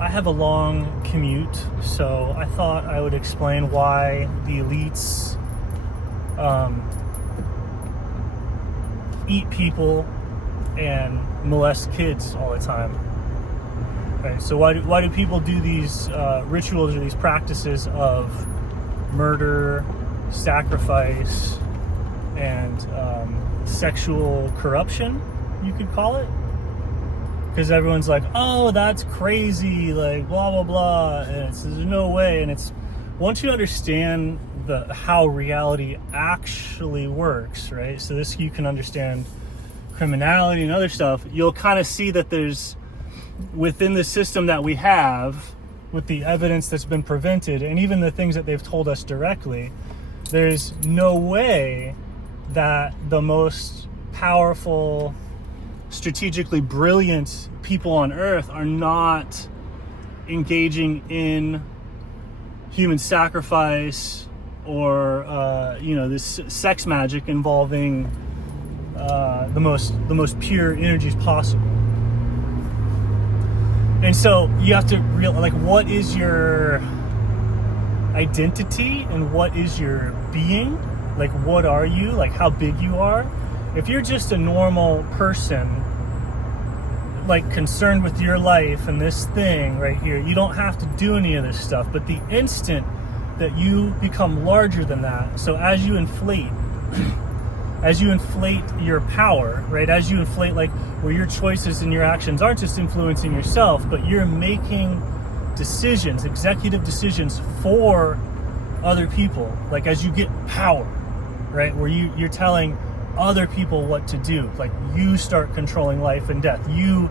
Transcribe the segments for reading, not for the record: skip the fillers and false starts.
I have a long commute, so I thought I would explain why the elites eat people and molest kids all the time. Right, so why do people do these rituals or these practices of murder, sacrifice, and sexual corruption, you could call it? Because everyone's like, oh, that's crazy, like blah blah blah, and there's no way. And it's once you understand how reality actually works, right? So this, you can understand criminality and other stuff. You'll kind of see that there's, within the system that we have, with the evidence that's been prevented, and even the things that they've told us directly, there's no way that the most powerful, strategically brilliant people on earth are not engaging in human sacrifice or this sex magic involving the most pure energies possible. And so you have to realize, like, what is your identity and what is your being? Like, what are you? Like, how big you are? If you're just a normal person, like, concerned with your life and this thing right here, you don't have to do any of this stuff. But the instant that you become larger than that, so as you inflate your power, right? As you inflate, like, where your choices and your actions aren't just influencing yourself, but you're making decisions, executive decisions for other people. Like, as you get power, right? Where you're telling other people what to do. Like, you start controlling life and death. You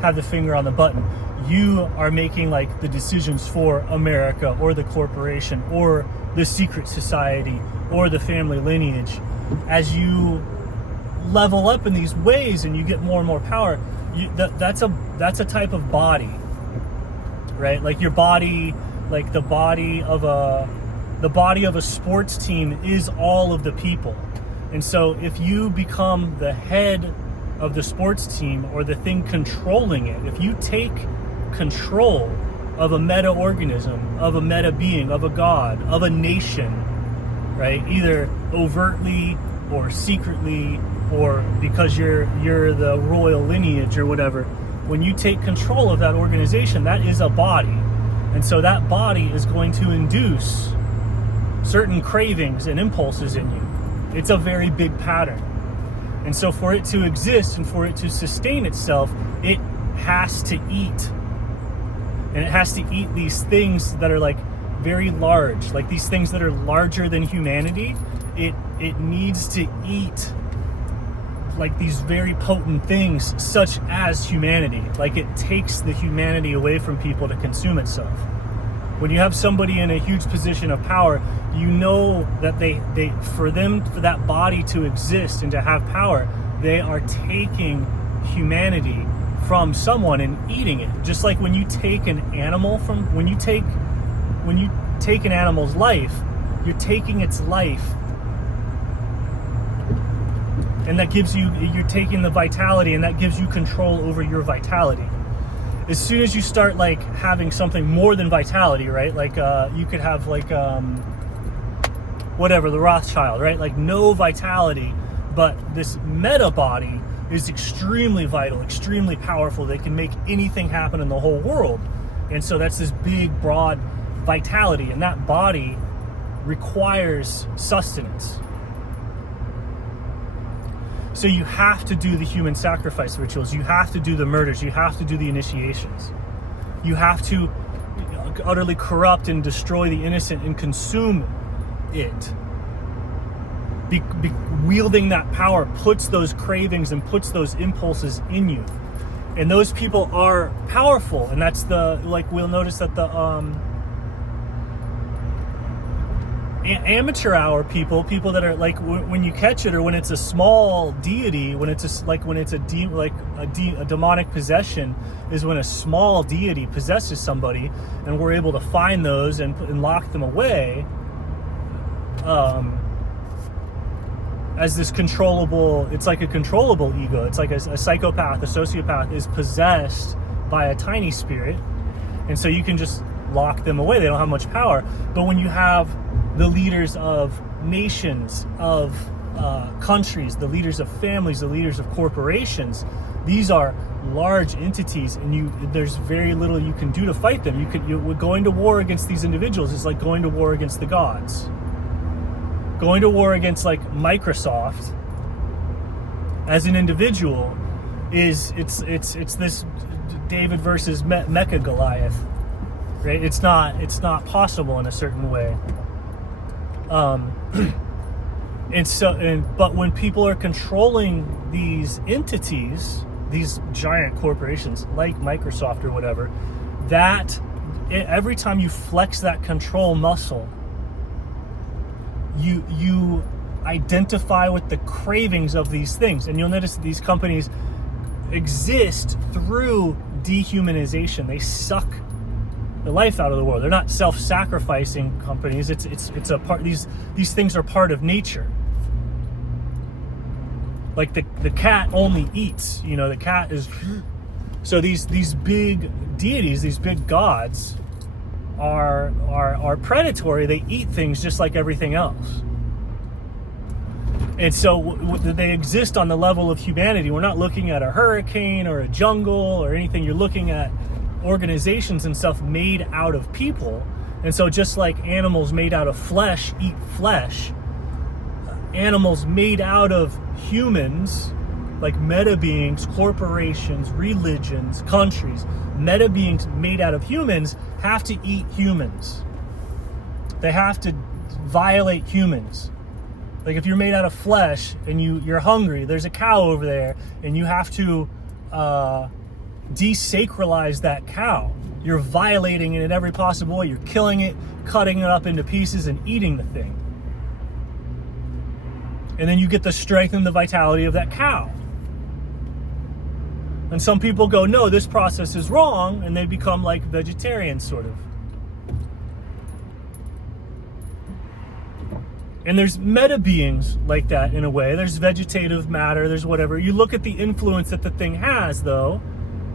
have the finger on the button. You are making, like, the decisions for America or the corporation or the secret society or the family lineage. As you level up in these ways and you get more and more power, that's a type of body, right? Like, your body, like the body of a sports team is all of the people. And so if you become the head of the sports team or the thing controlling it, if you take control of a meta-organism, of a meta-being, of a god, of a nation, right? Either overtly or secretly, or because you're the royal lineage or whatever, when you take control of that organization, that is a body. And so that body is going to induce certain cravings and impulses in you. It's a very big pattern. And so for it to exist and for it to sustain itself, it has to eat. And it has to eat these things that are, like, very large, like these things that are larger than humanity. It needs to eat, like, these very potent things such as humanity. Like, it takes the humanity away from people to consume itself. When you have somebody in a huge position of power, you know that for that body to exist and to have power, they are taking humanity from someone and eating it. Just like when you take an animal when you take an animal's life, you're taking its life, and that gives you're taking the vitality, and that gives you control over your vitality. As soon as you start, like, having something more than vitality, right? Like, you could have, like, whatever, the Rothschild, right? Like, no vitality, but this meta body is extremely vital, extremely powerful. They can make anything happen in the whole world. And so that's this big, broad vitality, and that body requires sustenance. So you have to do the human sacrifice rituals. You have to do the murders. You have to do the initiations. You have to utterly corrupt and destroy the innocent and consume it. Wielding that power puts those cravings and puts those impulses in you. And those people are powerful. And that's we'll notice that the amateur hour people that are, like, when you catch it, or when it's a small deity, when it's a demonic possession, is when a small deity possesses somebody, and we're able to find those and lock them away. as this controllable, it's like a controllable ego. It's like a psychopath, a sociopath is possessed by a tiny spirit, And so you can just lock them away. They don't have much power. But when you have the leaders of nations, of countries, the leaders of families, the leaders of corporations, these are large entities, and there's very little you can do to fight them. Going to war against these individuals is like going to war against the gods. Going to war against like Microsoft as an individual it's this David versus Mecha Goliath, right? It's not possible in a certain way. But when people are controlling these entities, these giant corporations like Microsoft or whatever, every time you flex that control muscle, you identify with the cravings of these things. And you'll notice that these companies exist through dehumanization. They suck the life out of the world. They're not self-sacrificing companies. It's a part. These things are part of nature. Like the cat only eats. The cat is. So these big deities, these big gods, are predatory. They eat things just like everything else. And so they exist on the level of humanity. We're not looking at a hurricane or a jungle or anything. You're looking at organizations and stuff made out of people. And so just like animals made out of flesh eat flesh, animals made out of humans, like meta beings, corporations, religions, countries, meta beings made out of humans have to eat humans. They have to violate humans. Like if you're made out of flesh and you're hungry, there's a cow over there, and you have to desacralize that cow. You're violating it in every possible way. You're killing it, cutting it up into pieces, and eating the thing. And then you get the strength and the vitality of that cow. And some people go, no, this process is wrong, and they become like vegetarians, sort of. And there's meta beings like that in a way. There's vegetative matter, there's whatever. You look at the influence that the thing has, though.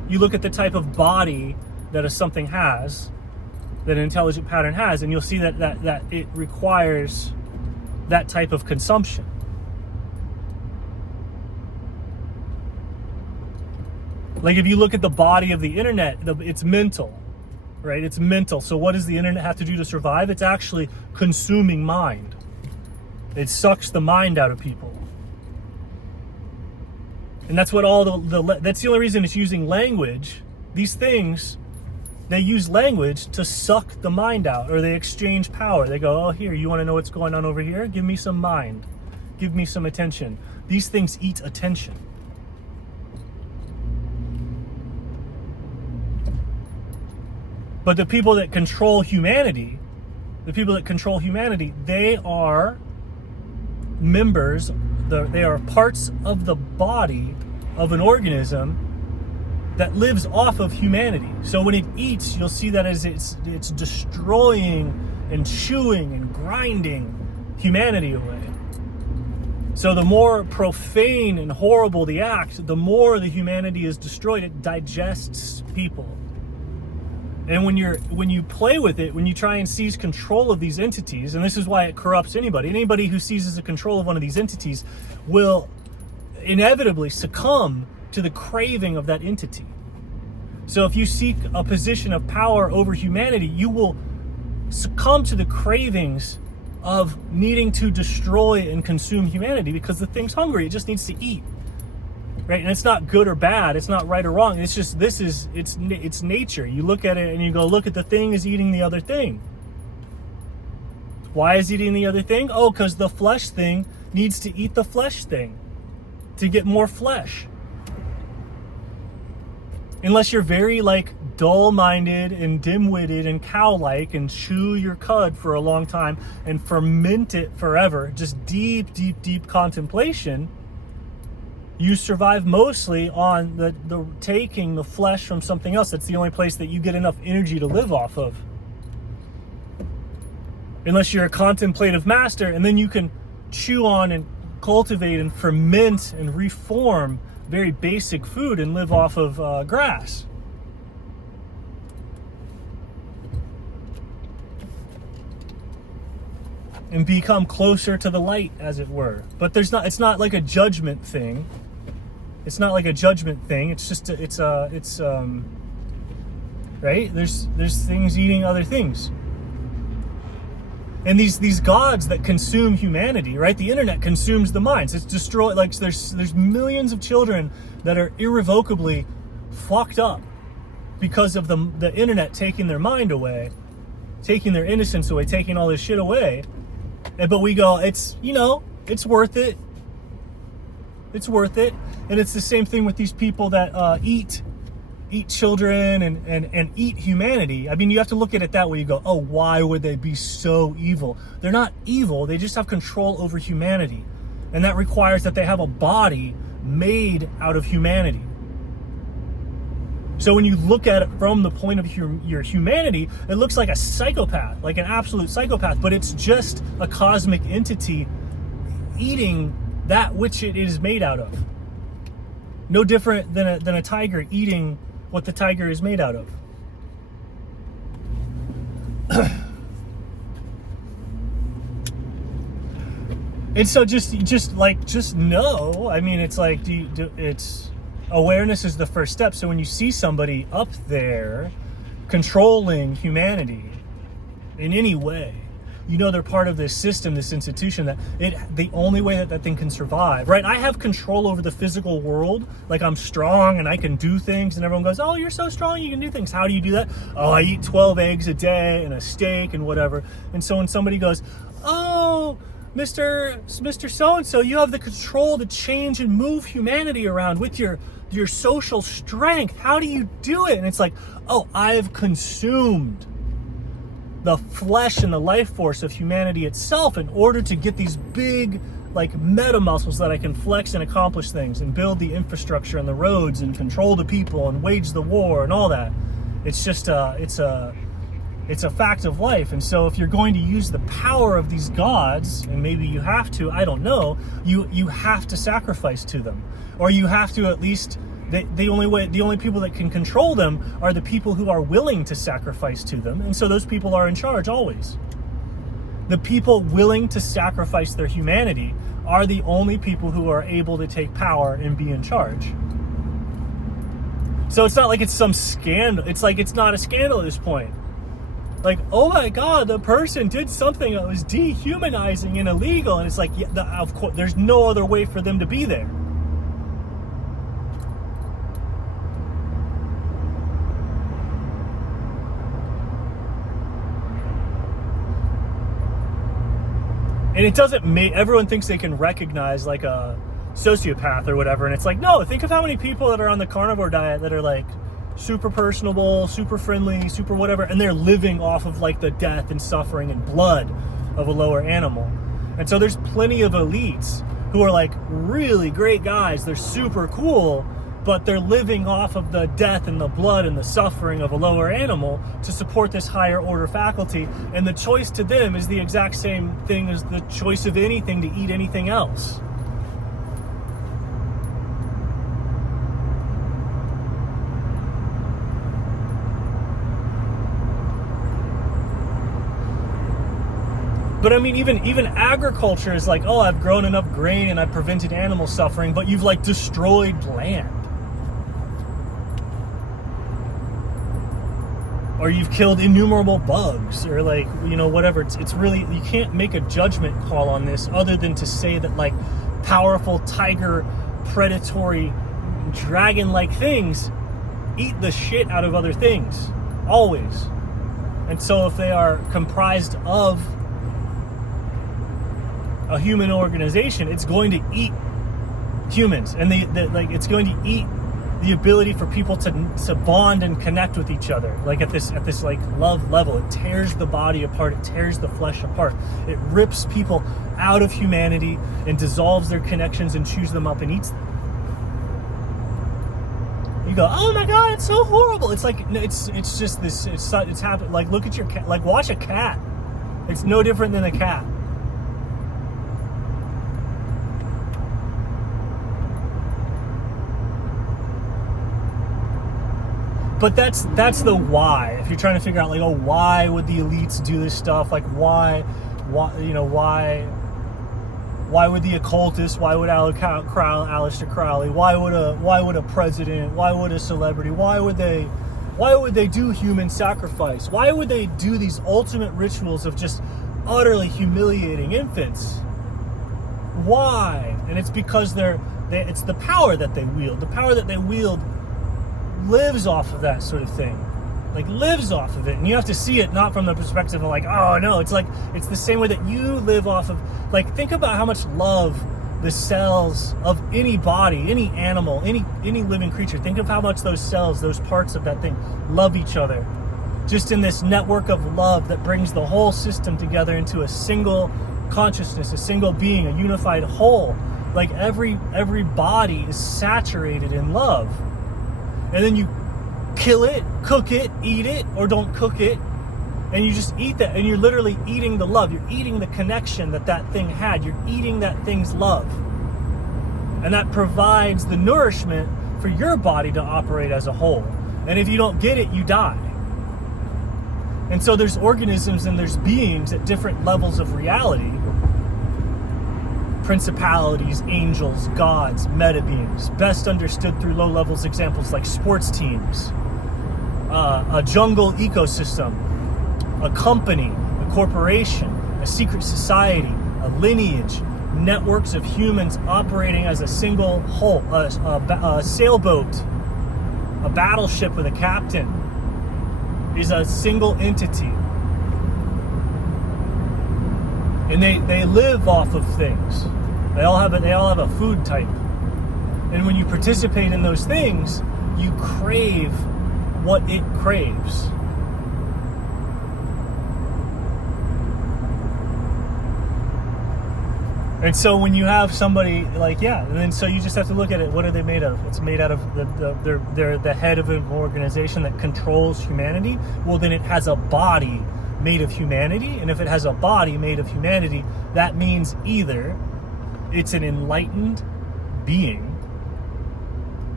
You look at the type of body that something has, that an intelligent pattern has, and you'll see that it requires that type of consumption. Like if you look at the body of the internet, it's mental, right? It's mental. So what does the internet have to do to survive? It's actually consuming mind. It sucks the mind out of people. And that's what that's the only reason it's using language. These things, they use language to suck the mind out, or they exchange power. They go, oh, here, you want to know what's going on over here? Give me some mind. Give me some attention. These things eat attention. But the people that control humanity, they are members, they are parts of the body of an organism that lives off of humanity. So when it eats, you'll see that as it's destroying and chewing and grinding humanity away. So the more profane and horrible the act, the more the humanity is destroyed. It digests people. And when you play with it, when you try and seize control of these entities, and this is why it corrupts anybody who seizes the control of one of these entities will inevitably succumb to the craving of that entity. So if you seek a position of power over humanity, you will succumb to the cravings of needing to destroy and consume humanity, because the thing's hungry. It just needs to eat. Right? And it's not good or bad. It's not right or wrong. It's just, it's nature. You look at it and you go, look at the thing is eating the other thing. Why is it eating the other thing? Oh, because the flesh thing needs to eat the flesh thing to get more flesh. Unless you're very dull-minded and dim-witted and cow-like and chew your cud for a long time and ferment it forever, just deep, deep, deep contemplation, you survive mostly on the taking the flesh from something else. That's the only place that you get enough energy to live off of. Unless you're a contemplative master, and then you can chew on and cultivate and ferment and reform very basic food and live off of grass. and become closer to the light, as it were. But it's not like a judgment thing. It's not like a judgment thing. It's just right? There's things eating other things. And these gods that consume humanity, right? The internet consumes the minds. It's destroyed. Like there's millions of children that are irrevocably fucked up because of the internet taking their mind away, taking their innocence away, taking all this shit away. But we go, it's worth it. It's worth it. And it's the same thing with these people that eat children and eat humanity. I mean, you have to look at it that way. You go, oh, why would they be so evil? They're not evil. They just have control over humanity. And that requires that they have a body made out of humanity. So when you look at it from the point of your humanity, it looks like a psychopath, like an absolute psychopath, but it's just a cosmic entity eating that which it is made out of. No different than a tiger eating what the tiger is made out of. And so just know. I mean, it's like it's awareness is the first step. So when you see somebody up there controlling humanity in any way, you know they're part of this system, this institution, that the only way that thing can survive, right? I have control over the physical world, like I'm strong and I can do things, and everyone goes, oh, you're so strong, you can do things. How do you do that? Oh, I eat 12 eggs a day and a steak and whatever. And so when somebody goes, oh, Mr. So-and-so, you have the control to change and move humanity around with your social strength. How do you do it? And it's like, oh, I've consumed the flesh and the life force of humanity itself in order to get these big, like, meta muscles that I can flex and accomplish things and build the infrastructure and the roads and control the people and wage the war and all that. It's just it's a fact of life. And so if you're going to use the power of these gods, and maybe you have to, I don't know, you have to sacrifice to them, or you have to at least. The only people that can control them are the people who are willing to sacrifice to them. And so those people are in charge always. The people willing to sacrifice their humanity are the only people who are able to take power and be in charge. So it's not like it's some scandal. It's like it's not a scandal at this point. Like, oh my God, the person did something that was dehumanizing and illegal. And it's like, yeah, of course, there's no other way for them to be there. And it doesn't make, everyone thinks they can recognize like a sociopath or whatever. And it's like, no, think of how many people that are on the carnivore diet that are like super personable, super friendly, super whatever. And they're living off of like the death and suffering and blood of a lower animal. And so there's plenty of elites who are like really great guys. They're super cool, but they're living off of the death and the blood and the suffering of a lower animal to support this higher order faculty. And the choice to them is the exact same thing as the choice of anything to eat anything else. But I mean, even agriculture is like, oh, I've grown enough grain and I've prevented animal suffering, but you've like destroyed land. Or you've killed innumerable bugs, or like, whatever. It's really, you can't make a judgment call on this other than to say that like powerful tiger, predatory, dragon-like things eat the shit out of other things, always. And so if they are comprised of a human organization, it's going to eat humans, and it's going to eat the ability for people to bond and connect with each other, like at this like love level. It tears the body apart, it tears the flesh apart, it rips people out of humanity and dissolves their connections and chews them up and eats them. You go, oh my God, it's so horrible. It's like it's just this. It's happened. Like, look at your cat. Like, watch a cat. It's no different than a cat. But that's the why. If you're trying to figure out like, oh, why would the elites do this stuff? Like, why Why would the occultist? Why would Aleister Crowley? Why would a president? Why would a celebrity? Why would they do human sacrifice? Why would they do these ultimate rituals of just utterly humiliating infants? Why? And it's because it's the power that they wield. The power that they wield lives off of that sort of thing. Like, lives off of it. And you have to see it not from the perspective of like, oh no, it's the same way that you live off of, like, think about how much love the cells of any body, any animal, any living creature, think of how much those cells, those parts of that thing love each other. Just in this network of love that brings the whole system together into a single consciousness, a single being, a unified whole. Like, every body is saturated in love. And then you kill it, cook it, eat it, or don't cook it, and you just eat that, and you're literally eating the love. You're eating the connection that thing had. You're eating that thing's love. And that provides the nourishment for your body to operate as a whole. And if you don't get it, you die. And so there's organisms and there's beings at different levels of reality. Principalities, angels, gods, meta beings, best understood through low levels examples like sports teams, a jungle ecosystem, a company, a corporation, a secret society, a lineage, networks of humans operating as a single whole, a sailboat, a battleship with a captain is a single entity. And they live off of things. They all have a food type. And when you participate in those things, you crave what it craves. And so when you have somebody like, and then so you just have to look at it. What are they made of? It's made out of they're the head of an organization that controls humanity. Well, then it has a body made of humanity. And if it has a body made of humanity, that means either it's an enlightened being,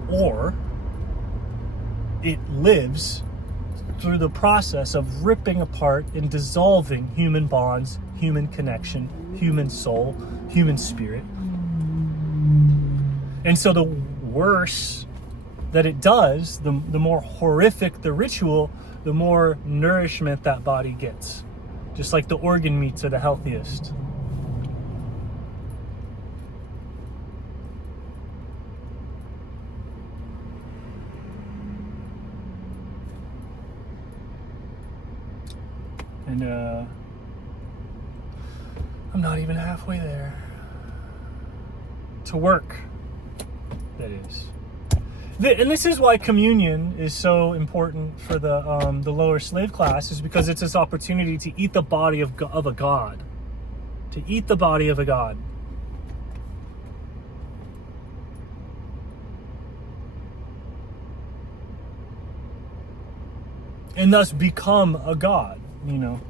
or it lives through the process of ripping apart and dissolving human bonds, human connection, human soul, human spirit. And so the worse that it does, the more horrific the ritual, the more nourishment that body gets. Just like the organ meats are the healthiest. And I'm not even halfway there. To work, that is. And this is why communion is so important for the lower slave class, is because it's this opportunity to eat the body of a god. To eat the body of a god. And thus become a god, you know.